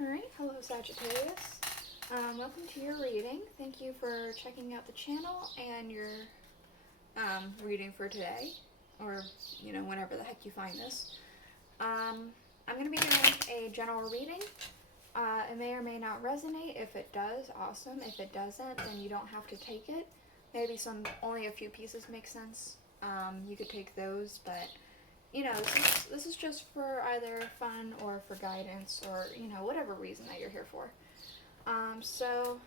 Alright, hello Sagittarius. Welcome to your reading. Thank you for checking out the channel and your reading for today, or whenever the heck you find this. I'm going to be doing a general reading. It may or may not resonate. If it does, awesome. If it doesn't, then you don't have to take it. Maybe only a few pieces make sense. You could take those, but this is just for either fun or for guidance or, whatever reason that you're here for. So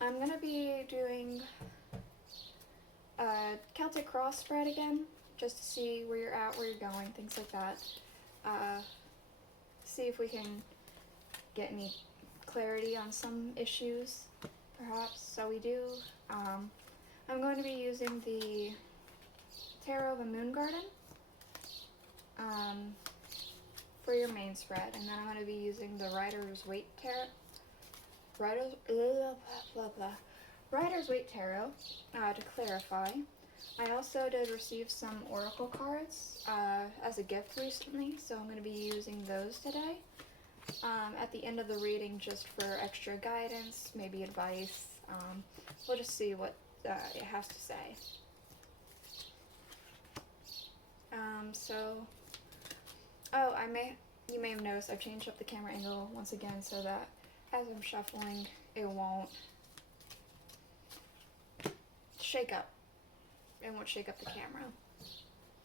I'm going to be doing a Celtic cross spread again, just to see where you're at, where you're going, things like that. See if we can get any clarity on some issues, perhaps. So we do. I'm going to be using the Tarot of a Moon Garden for your main spread, and then I'm going to be using the Rider-Waite Tarot. Rider-Waite Tarot to clarify. I also did receive some oracle cards as a gift recently, so I'm going to be using those today at the end of the reading, just for extra guidance, maybe advice. We'll just see what it has to say. You may have noticed I've changed up the camera angle once again so that as I'm shuffling, it won't shake up. It won't shake up the camera.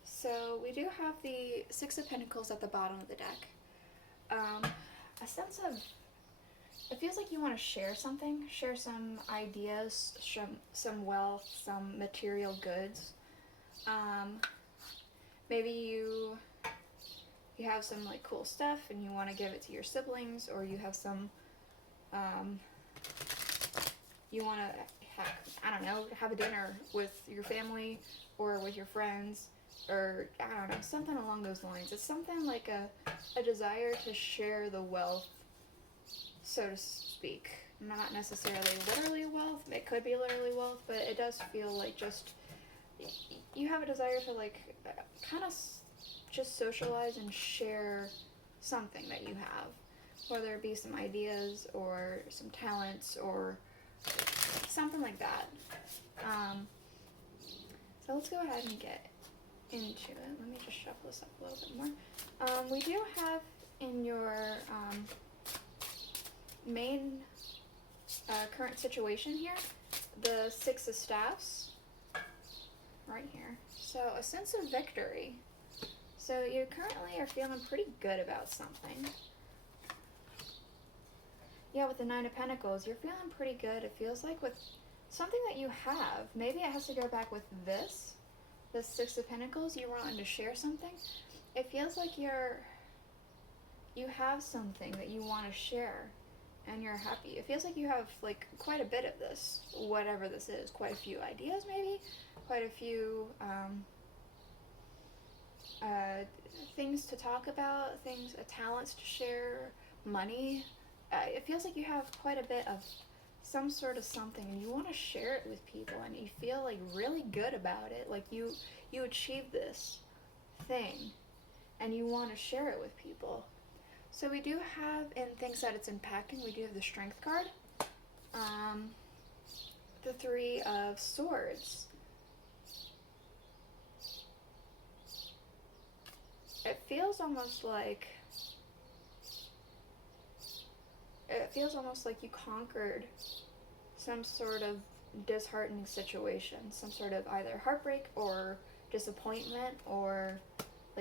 So we do have the Six of Pentacles at the bottom of the deck. A sense of, it feels like you want to share something, share some ideas, some wealth, some material goods. Maybe you have some like cool stuff and you want to give it to your siblings, or you have some, you want to, have a dinner with your family or with your friends, or something along those lines. It's something like a desire to share the wealth, so to speak. Not necessarily literally wealth, it could be literally wealth, but it does feel like just, you have a desire to kind of just socialize and share something that you have, whether it be some ideas or some talents or something like that. So let's go ahead and get into it. Let me just shuffle this up a little bit more. We do have in your main current situation here the Six of Staffs right here. So a sense of victory. So you currently are feeling pretty good about something. Yeah, with the Nine of Pentacles, you're feeling pretty good. It feels like with something that you have. Maybe it has to go back with this Six of Pentacles. You wanting to share something. It feels like you have something that you want to share, and you're happy. It feels like you have quite a bit of this, whatever this is. Quite a few ideas, maybe. Quite a few things to talk about, talents to share, money. It feels like you have quite a bit of some sort of something, and you want to share it with people, and you feel really good about it. You achieved this thing, and you want to share it with people. So we do have, in things that it's impacting, we do have the Strength card, the Three of Swords. It feels almost like you conquered some sort of disheartening situation, some sort of either heartbreak or disappointment, or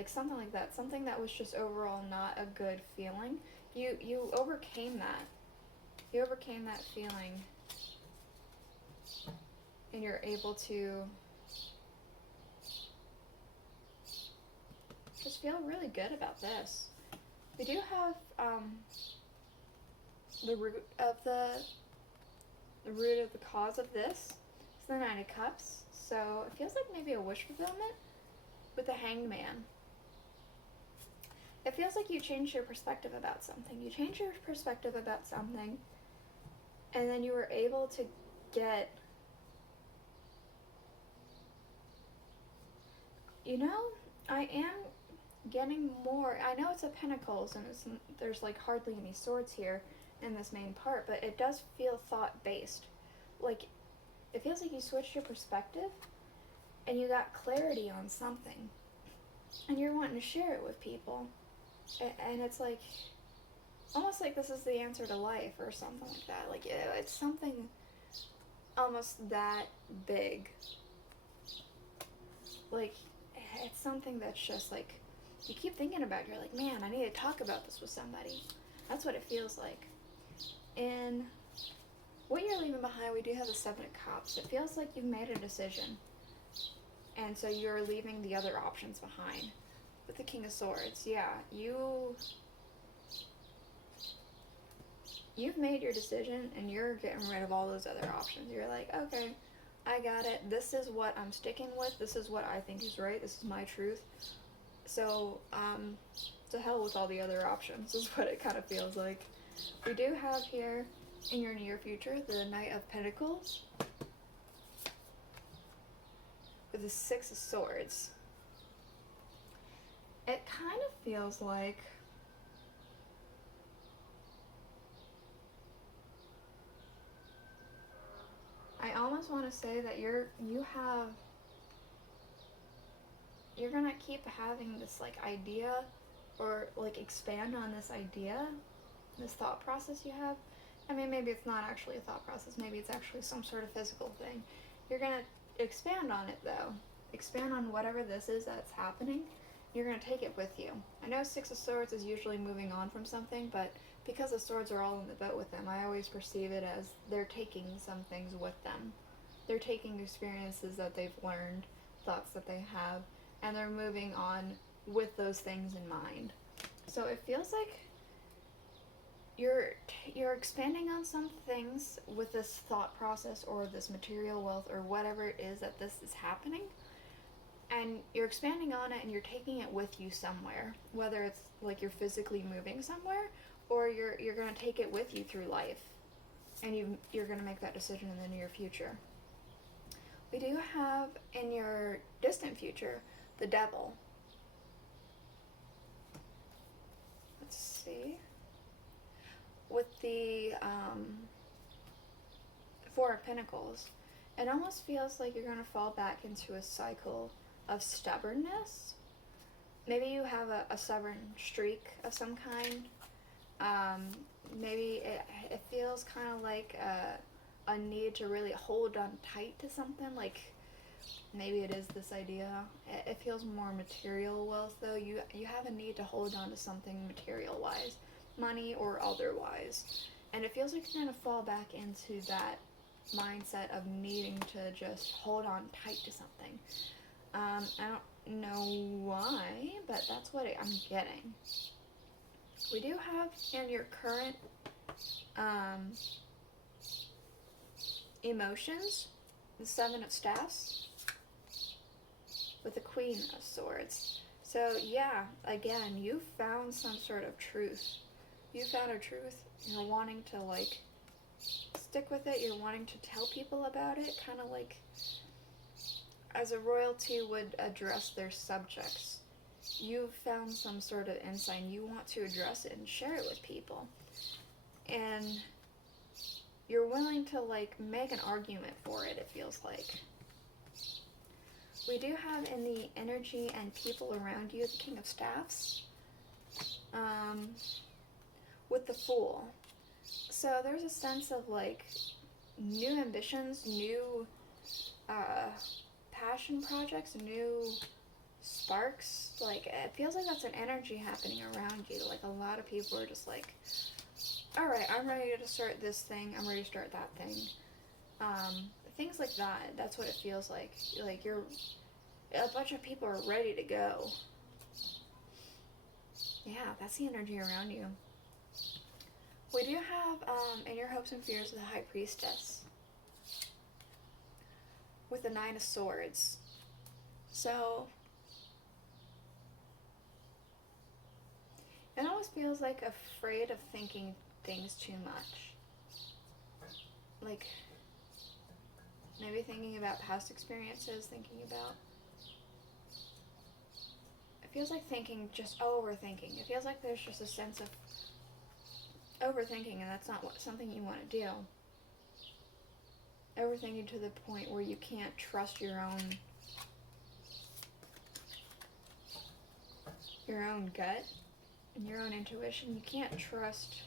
something like that, something that was just overall not a good feeling. You overcame that. You overcame that feeling, and you're able to just feel really good about this. We do have the root of the cause of this. It's the Nine of Cups. So it feels like maybe a wish fulfillment with the Hanged Man. It feels like you changed your perspective about something. You changed your perspective about something, and then you were able to get, getting more, I know it's a Pentacles and there's like hardly any swords here in this main part, but it does feel thought based. Like, it feels like you switched your perspective and you got clarity on something and you're wanting to share it with people. And it's like, almost like this is the answer to life or something like that. Like, it's something almost that big. Like, it's something that's just like, you keep thinking about it. You're like, man, I need to talk about this with somebody. That's what it feels like. And what you're leaving behind, we do have the Seven of Cups. It feels like you've made a decision. And so you're leaving the other options behind. With the King of Swords, yeah, you've made your decision and you're getting rid of all those other options. You're like, okay, I got it. This is what I'm sticking with. This is what I think is right. This is my truth. So, to hell with all the other options is what it kind of feels like. We do have here in your near future the Knight of Pentacles with the Six of Swords. It kind of feels like I almost want to say that you're gonna keep having this like idea or like expand on this idea, this thought process you have. I mean, maybe it's not actually a thought process, maybe it's actually some sort of physical thing. You're gonna expand on it though. Expand on whatever this is that's happening. You're gonna take it with you. I know Six of Swords is usually moving on from something, but because the swords are all in the boat with them, I always perceive it as they're taking some things with them. They're taking experiences that they've learned, thoughts that they have, and they're moving on with those things in mind. So it feels like you're expanding on some things with this thought process or this material wealth or whatever it is that this is happening. And you're expanding on it and you're taking it with you somewhere. Whether it's like you're physically moving somewhere or you're going to take it with you through life. And you're going to make that decision in the near future. We do have in your distant future the Devil. Let's see. With the Four of Pentacles, it almost feels like you're going to fall back into a cycle of stubbornness. Maybe you have a stubborn streak of some kind. Maybe it feels kind of like a need to really hold on tight to something. Like maybe it is this idea. It feels more material wealth though. You have a need to hold on to something material wise, money or otherwise, and it feels like you're going to fall back into that mindset of needing to just hold on tight to something. I don't know why, but that's what I'm getting. We do have in your current emotions the Seven of Staffs with the Queen of Swords. So yeah, again, you found some sort of truth. You found a truth. You're wanting to like stick with it. You're wanting to tell people about it, kind of like as a royalty would address their subjects. You've found some sort of insight and you want to address it and share it with people. And you're willing to like make an argument for it, it feels like. We do have in the energy and people around you the King of Staffs with the Fool. So there's a sense of like new ambitions, new passion projects, new sparks. Like it feels like that's an energy happening around you. Like a lot of people are just like, all right, I'm ready to start this thing. I'm ready to start that thing. Things like that. That's what it feels like. Like a bunch of people are ready to go. Yeah, that's the energy around you. We do have in your hopes and fears the High Priestess with the Nine of Swords. So it almost feels like afraid of thinking things too much. Like maybe thinking about past experiences, thinking about it feels like thinking, just overthinking. It feels like there's just a sense of overthinking, and that's not something you want to do. Overthinking to the point where you can't trust your own gut and your own intuition. You can't trust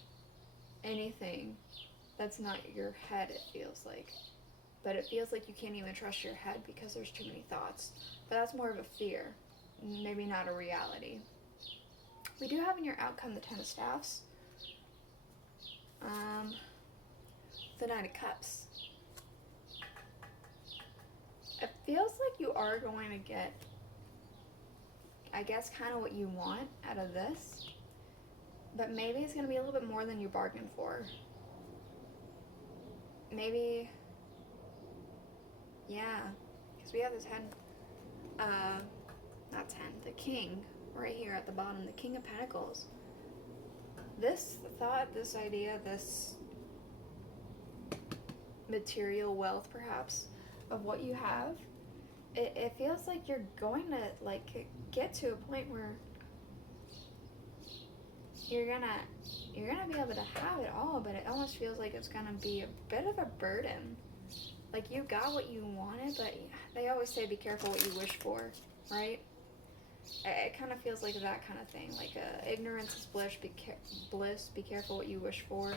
anything that's not your head, it feels like. But it feels like you can't even trust your head because there's too many thoughts. But that's more of a fear, maybe not a reality. We do have in your outcome the Ten of Staffs, the Nine of Cups. It feels like you are going to get, I guess, kind of what you want out of this, but maybe it's going to be a little bit more than you bargained for. Maybe, yeah, because we have this the King, right here at the bottom, the King of Pentacles. This thought, this idea, this material wealth, perhaps, of what you have, it feels like you're going to, like, get to a point where you're gonna be able to have it all, but it almost feels like it's gonna be a bit of a burden. Like, you got what you wanted, but they always say be careful what you wish for, right? It kind of feels like that kind of thing. Like, ignorance is bliss, be careful what you wish for.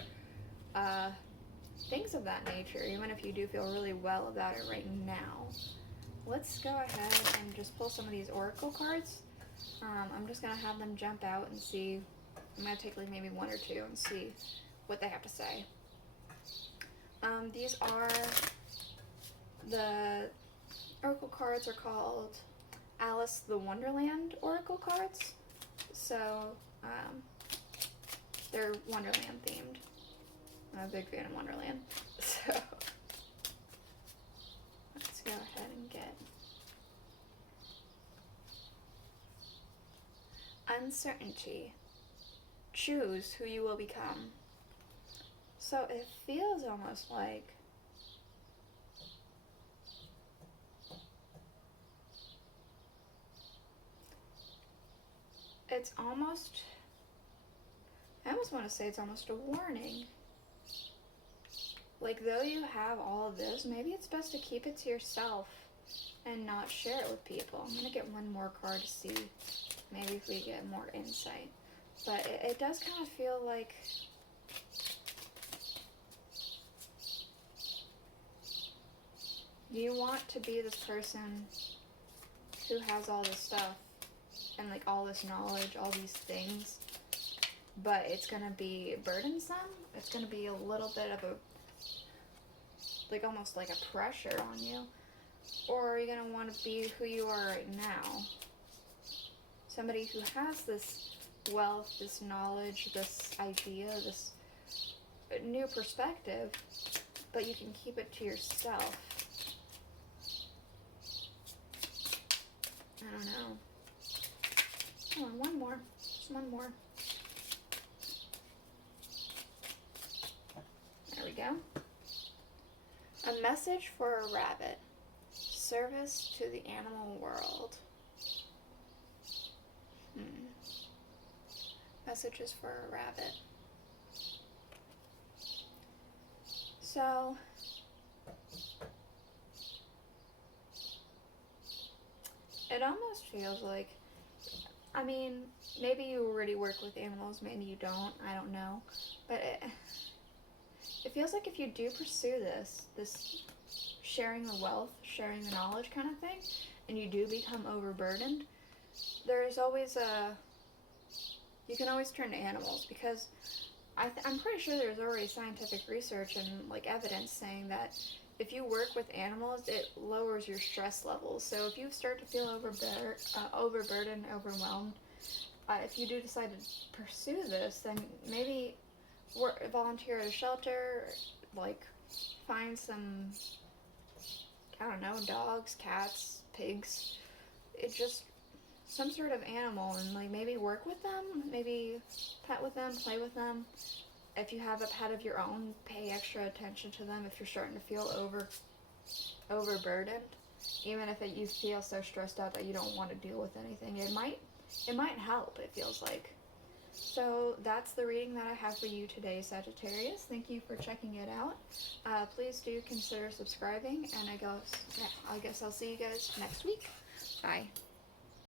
Things of that nature, even if you do feel really well about it right now. Let's go ahead and just pull some of these oracle cards. I'm just going to have them jump out and see. I'm going to take like maybe one or two and see what they have to say. These are, the oracle cards are called Alice the Wonderland oracle cards. So, they're Wonderland themed. I'm a big fan of Wonderland. So, let's go ahead and get uncertainty. Choose who you will become. So it feels almost like it's almost, I almost want to say it's almost a warning. Like, though you have all of this, maybe it's best to keep it to yourself and not share it with people. I'm going to get one more card to see maybe if we get more insight. But it does kind of feel like you want to be this person who has all this stuff and like all this knowledge, all these things, but it's going to be burdensome. It's going to be a little bit of a, like almost like a pressure on you. Or are you going to want to be who you are right now? Somebody who has this wealth, this knowledge, this idea, this new perspective, but you can keep it to yourself. I don't know. Come on, one more. Just one more. There we go. A message for a rabbit. Service to the animal world. Messages for a rabbit. So, it almost feels like, I mean, maybe you already work with animals, maybe you don't, I don't know. But it feels like if you do pursue this sharing the wealth, sharing the knowledge kind of thing, and you do become overburdened, there's always you can always turn to animals, because I'm pretty sure there's already scientific research and like evidence saying that if you work with animals, it lowers your stress levels. So if you start to feel overburdened, overwhelmed, if you do decide to pursue this, then maybe volunteer at a shelter, like find some, I don't know, dogs, cats, pigs, it just, some sort of animal, and like maybe work with them, maybe pet with them, play with them. If you have a pet of your own, pay extra attention to them if you're starting to feel overburdened. Even if you feel so stressed out that you don't want to deal with anything, it might it might help, it feels like. So that's the reading that I have for you today, Sagittarius. Thank you for checking it out. Please do consider subscribing, and I guess I'll see you guys next week. Bye.